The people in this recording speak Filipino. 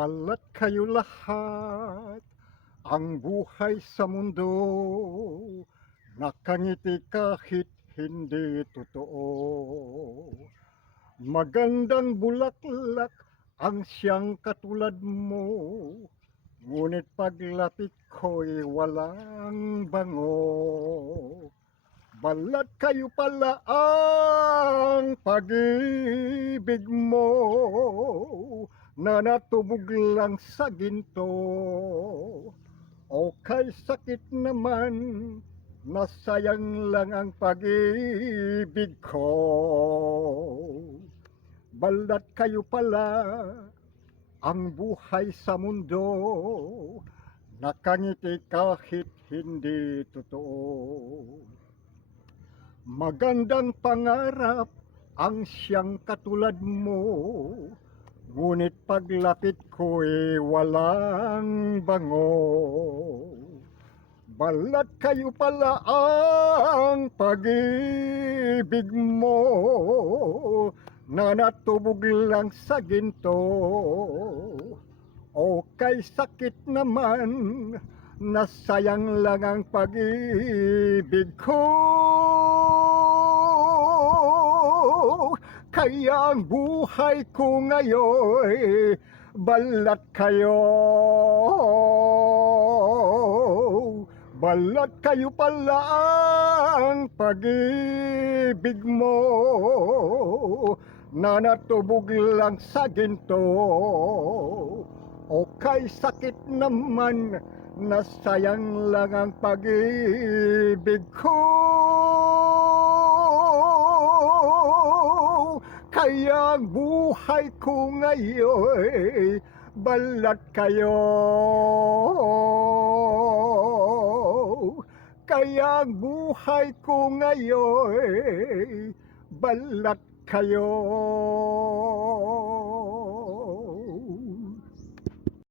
Balat kayo lahat ang buhay sa mundo. Nakangiti kahit hindi totoo. Magandang bulaklak ang siyang katulad mo. Ngunit paglapit ko'y walang bango. Balat kayo pala ang pag-ibig mo na natubog lang sa ginto. O kay sakit naman nasayang lang ang pag-ibig ko. Balat kayo pala ang buhay sa mundo nakangiti kahit hindi totoo. Magandang pangarap ang siyang katulad mo Ngunit paglapit ko'y walang bango. Balat kayo pala ang pag-ibig mo Na natubog lang sa ginto. O kay sakit naman Nasayang lang ang pag-ibig ko Kaya ang buhay ko ngayon Balat kayo. Balat kayo pala ang pag-ibig mo. Na natubog lang sa ginto. O kay sakit naman Nasayang lang ang pag-ibig ko Kaya buhay ko ngayon. Balat kayo. Kaya buhay ko ngayon. Balat kayo